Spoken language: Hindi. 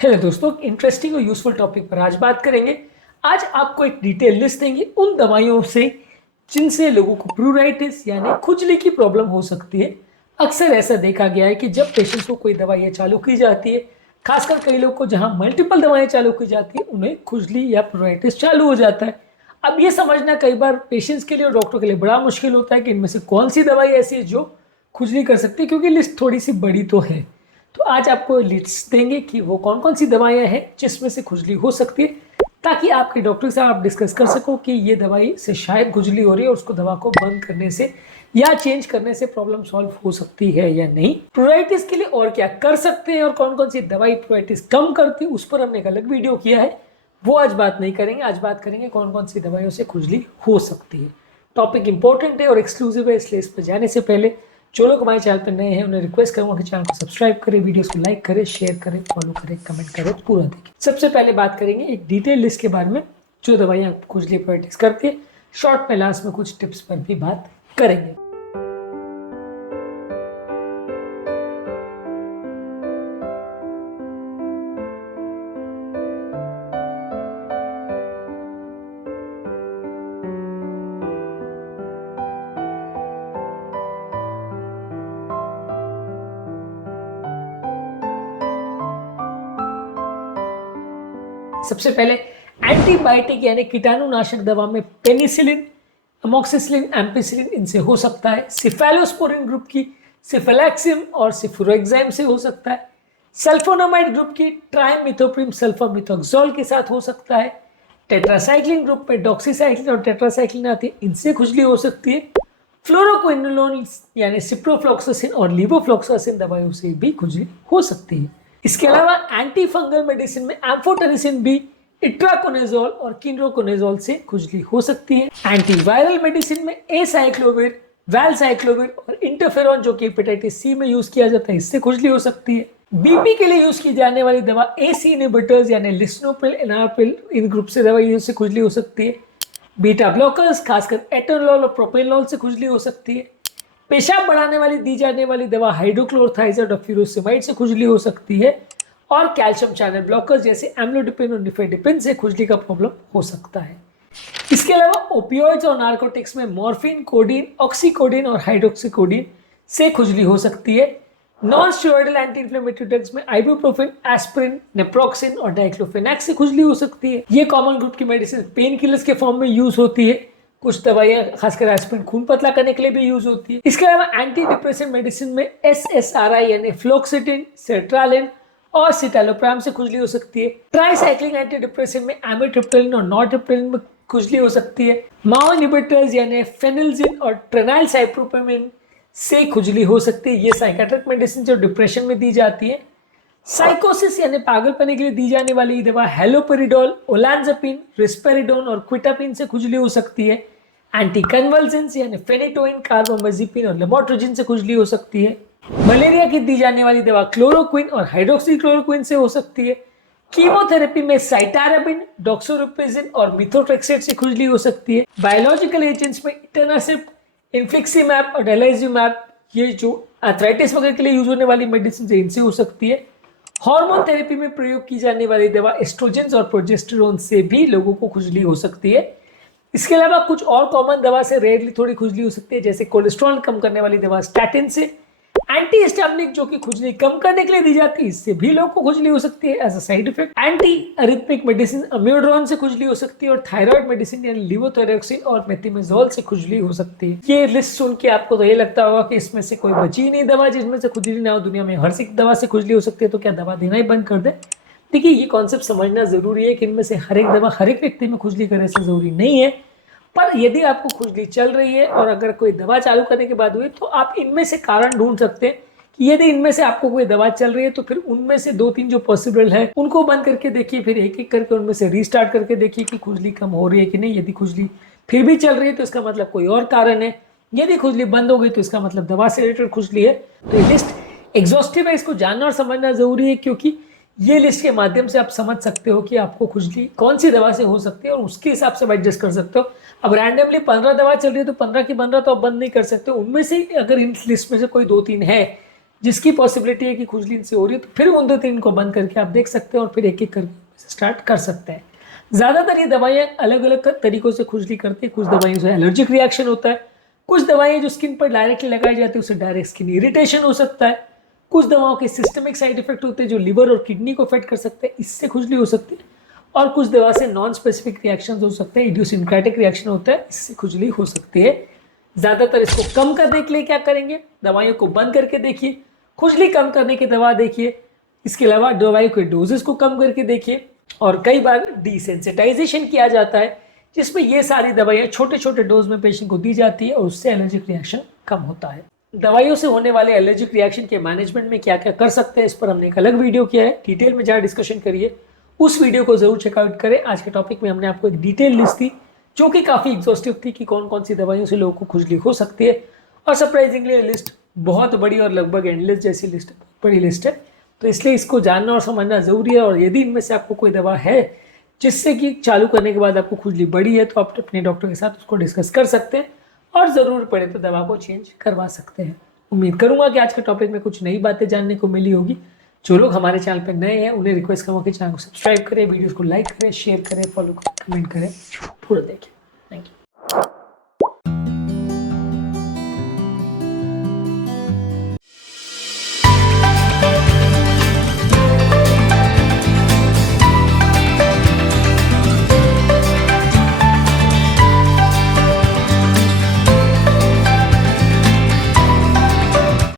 हेलो दोस्तों, इंटरेस्टिंग और यूजफुल टॉपिक पर आज बात करेंगे। आज आपको एक डिटेल लिस्ट देंगे उन दवाइयों से जिनसे लोगों को प्लूराइटिस यानी खुजली की प्रॉब्लम हो सकती है। अक्सर ऐसा देखा गया है कि जब पेशेंट्स को कोई दवाइयाँ चालू की जाती है, खासकर कई लोग को जहाँ मल्टीपल दवाएं चालू की जाती है, उन्हें खुजली या प्लूराइटिस चालू हो जाता है। अब ये समझना कई बार पेशेंट्स के लिए और डॉक्टर के लिए बड़ा मुश्किल होता है कि इनमें से कौन सी दवाई ऐसी है जो खुजली कर सकती है, क्योंकि लिस्ट थोड़ी सी बड़ी तो है। तो आज आपको लिस्ट देंगे कि वो कौन कौन सी दवाइयाँ हैं जिसमें से खुजली हो सकती है, ताकि आपके डॉक्टर से आप डिस्कस कर सको कि ये दवाई से शायद खुजली हो रही है और उसको दवा को बंद करने से या चेंज करने से प्रॉब्लम सॉल्व हो सकती है या नहीं। प्लूराइटिस के लिए और क्या कर सकते हैं और कौन कौन सी दवाई प्लूराइटिस कम करती है, उस पर हमने एक अलग वीडियो किया है, वो आज बात नहीं करेंगे। आज बात करेंगे कौन कौन सी दवाइयों से खुजली हो सकती है। टॉपिक इंपॉर्टेंट है और एक्सक्लूसिव है, इसलिए इस पर जाने से पहले जो लोग हमारे चैनल पर नए हैं उन्हें रिक्वेस्ट करूंगा कि चैनल को सब्सक्राइब करें, वीडियोस को लाइक करें, शेयर करें, फॉलो करें, कमेंट करें, पूरा देखें। सबसे पहले बात करेंगे एक डिटेल लिस्ट के बारे में जो दवाइयाँ खुजली प्लूराइटिस करती है। शॉर्ट में लास्ट में कुछ टिप्स पर भी बात करेंगे। सबसे पहले एंटीबायोटिक यानी कीटाणुनाशक दवा में पेनिसिलिन, अमोक्सिसिलिन, एम्पिसिलिन इनसे हो सकता है। सिफेलोस्पोरिन ग्रुप की सिफेलैक्सिम और सिफुरोक्साम से हो सकता है। सल्फोनामाइड ग्रुप की ट्राइमिथोप्रिम सल्फामिथोक्सोल के साथ हो सकता है। टेट्रासाइक्लिन ग्रुप में डॉक्सीसाइक्लिन और टेट्रासाइक्लिन आती है, इनसे खुजली हो सकती है। फ्लोरोक्विनोलोन यानी सिप्रोफ्लॉक्सासिन और लीवोफ्लॉक्सासिन दवाइयों से भी खुजली हो सकती है। इसके अलावा एंटी फंगल मेडिसिन में एम्फोटेरिसिन बी, इट्राकोनेजोल और किनरोकोनेजोल से खुजली हो सकती है। एंटीवायरल मेडिसिन में एसाइक्लोविर, वैलसाइक्लोविर और इंटरफेरॉन जो कि हेपेटाइटिस सी में यूज किया जाता है, इससे खुजली हो सकती है। बीपी के लिए यूज की जाने वाली दवा एसी इनहिबिटर्स यानी लिस्नोप्रिल, एनारप्रिल, इन ग्रुप से दवाई से खुजली हो सकती है। बीटा ब्लॉकर्स खासकर एटेनोल और प्रोपेनोल से खुजली हो सकती है। पेशाब बढ़ाने वाली दी जाने वाली दवा हाइड्रोक्लोरोथाइज़र और फ्यूरोसेमाइड से खुजली हो सकती है। और कैल्शियम चैनल ब्लॉकर्स जैसे एम्लोडिपिन और निफेडिपिन से खुजली का प्रॉब्लम हो सकता है। इसके अलावा ओपियोइड्स और नार्कोटिक्स में मॉर्फिन, कोडीन, ऑक्सीकोडीन और हाइड्रोक्सीकोडीन से खुजली हो सकती है। Non steroidal anti inflammatory drugs में आइबुप्रोफेन, एस्पिरिन, नेप्रोक्सिन और डाइक्लोफेनेक से खुजली हो सकती है। ये कॉमन ग्रुप की मेडिसिन पेन किलर्स के फॉर्म में यूज होती है। कुछ दवाइयां खासकर एस्पिरिन खून पतला करने के लिए भी यूज होती है। इसके अलावा एंटी डिप्रेसेंट मेडिसिन में SSRI यानी फ्लोक्सिटिन, सेट्रालिन और सिटालोप्राम से खुजली हो सकती है। ट्राइसाइक्लिक एंटी डिप्रेसेंट में एमिट्रिप्टिलिन और नॉरट्रिप्टिलिन में खुजली हो सकती है। माओ इनहिबिटर्स यानी फेनिल्जिन और ट्रेनाइलसाइप्रोपेमिन से खुजली हो सकती है। ये साइकेट्रिक मेडिसिन जो डिप्रेशन में दी जाती है। साइकोसिस यानी पागलपन के लिए दी जाने वाली दवा हेलोपेरिडोल, ओलानजापिन, रिस्पेरिडोन और क्विटापिन से खुजली हो सकती है। एंटी कन्वल्सेंस यानी फेनिटोइन, कार्बामेज़ेपिन और लेमोट्रोजिन से खुजली हो सकती है। मलेरिया की दी जाने वाली दवा क्लोरोक्विन और हाइड्रोक्सीक्लोरोक्विन से हो सकती है। कीमोथेरेपी में साइटाराबिन, डॉक्सोरोपेजिन और मिथोट्रेक्सेट से खुजली हो सकती है। बायोलॉजिकल एजेंट्स में इटरनासिप, इन्फ्लिक्सीमैब और डेलाइजिमैब, ये जो आर्थराइटिस वगैरह के लिए यूज होने वाली मेडिसिन है, इनसे हो सकती है। हार्मोन थेरेपी में प्रयोग की जाने वाली दवा एस्ट्रोजेंस और प्रोजेस्टेरोन से भी लोगों को खुजली हो सकती है। इसके अलावा कुछ और कॉमन दवा से रेयरली थोड़ी खुजली हो सकती है, जैसे कोलेस्ट्रॉल कम करने वाली दवा स्टैटिन से। एंटी हिस्टामिनिक जो कि खुजली कम करने के लिए दी जाती है, इससे भी लोगों को खुजली हो सकती है as a side effect. Anti arrhythmic medicine amiodarone से खुजली हो सकती है और थायराइड मेडिसिन यानी लिवोथायरोक्सिन और मेथिमेजोल से खुजली हो सकती है। ये लिस्ट सुन के आपको तो ये लगता होगा कि इसमें से कोई बची नहीं दवा जिसमें से खुजली ना हो। दुनिया में हर सी दवा से खुजली हो सकती है, तो क्या दवा देना ही बंद कर दे? देखिए, ये कॉन्सेप्ट समझना जरूरी है कि इनमें से हर एक दवा हर एक व्यक्ति में खुजली करे ऐसा जरूरी नहीं है। पर यदि आपको खुजली चल रही है और अगर कोई दवा चालू करने के बाद हुई, तो आप इनमें से कारण ढूंढ सकते हैं कि यदि इनमें से आपको कोई दवा चल रही है तो फिर उनमें से 2-3 जो पॉसिबल है उनको बंद करके देखिए, फिर एक एक करके उनमें से रीस्टार्ट करके देखिए कि खुजली कम हो रही है कि नहीं। यदि खुजली फिर भी चल रही है तो इसका मतलब कोई और कारण है। यदि खुजली बंद हो गई तो इसका मतलब दवा से रिलेटेड खुजली है। तो ये लिस्ट एग्जॉस्टिव है, इसको जानना और समझना जरूरी है, क्योंकि ये लिस्ट के माध्यम से आप समझ सकते हो कि आपको खुजली कौन सी दवा से हो सकती है और उसके हिसाब से एडजस्ट कर सकते हो। अब रैंडमली 15 दवा चल रही है तो 15 की 15 तो आप बंद नहीं कर सकते। उनमें से अगर इन लिस्ट में से कोई 2-3 है जिसकी पॉसिबिलिटी है कि खुजली इनसे हो रही है, तो फिर उन 2-3 को बंद करके आप देख सकते हैं और फिर एक एक करके स्टार्ट कर सकते हैं। ज़्यादातर ये दवाइयाँ अलग अलग तरीकों से खुजली करती है। कुछ दवाइयों से एलर्जिक रिएक्शन होता है, कुछ दवाइयाँ जो स्किन पर डायरेक्टली लगाई जाती है उससे डायरेक्ट स्किन इरिटेशन हो सकता है, कुछ दवाओं के सिस्टमिक साइड इफेक्ट होते हैं जो लिवर और किडनी को अफेक्ट कर सकते हैं, इससे खुजली हो सकती है, और कुछ दवा से नॉन स्पेसिफिक रिएक्शन हो सकते हैं, इडियोसिंक्रेटिक रिएक्शन होता है, इससे खुजली हो सकती है। ज़्यादातर इसको कम करने के लिए क्या करेंगे, दवाइयों को बंद करके देखिए, खुजली कम करने की दवा देखिए, इसके अलावा दवाइयों के डोजेस को कम करके देखिए, और कई बार डिसेंसिटाइजेशन किया जाता है जिसमें ये सारी दवाइयाँ छोटे छोटे डोज में पेशेंट को दी जाती है और उससे एलर्जिक रिएक्शन कम होता है। दवाइयों से होने वाले एलर्जिक रिएक्शन के मैनेजमेंट में क्या क्या कर सकते हैं, इस पर हमने एक अलग वीडियो किया है, डिटेल में जहाँ डिस्कशन करिए उस वीडियो को जरूर चेकआउट करें। आज के टॉपिक में हमने आपको एक डिटेल लिस्ट दी जो कि काफ़ी एग्जॉस्टिव थी कि कौन कौन सी दवाइयों से लोगों को खुजली हो सकती है, और सरप्राइजिंगली ये लिस्ट बहुत बड़ी और लगभग एंडलेस जैसी लिस्ट, बड़ी लिस्ट है, तो इसलिए इसको जानना और समझना जरूरी है। और यदि इनमें से आपको कोई दवा है जिससे कि चालू करने के बाद आपको खुजली बढ़ी है, तो आप अपने डॉक्टर के साथ उसको डिस्कस कर सकते हैं और ज़रूर पड़े तो दवा को चेंज करवा सकते हैं। उम्मीद करूंगा कि आज के टॉपिक में कुछ नई बातें जानने को मिली होगी। जो लोग हमारे चैनल पर नए हैं उन्हें रिक्वेस्ट करूँगा कि चैनल को सब्सक्राइब करें, वीडियोज़ को लाइक करें, शेयर करें, फॉलो करें, कमेंट करें, पूरा देखें।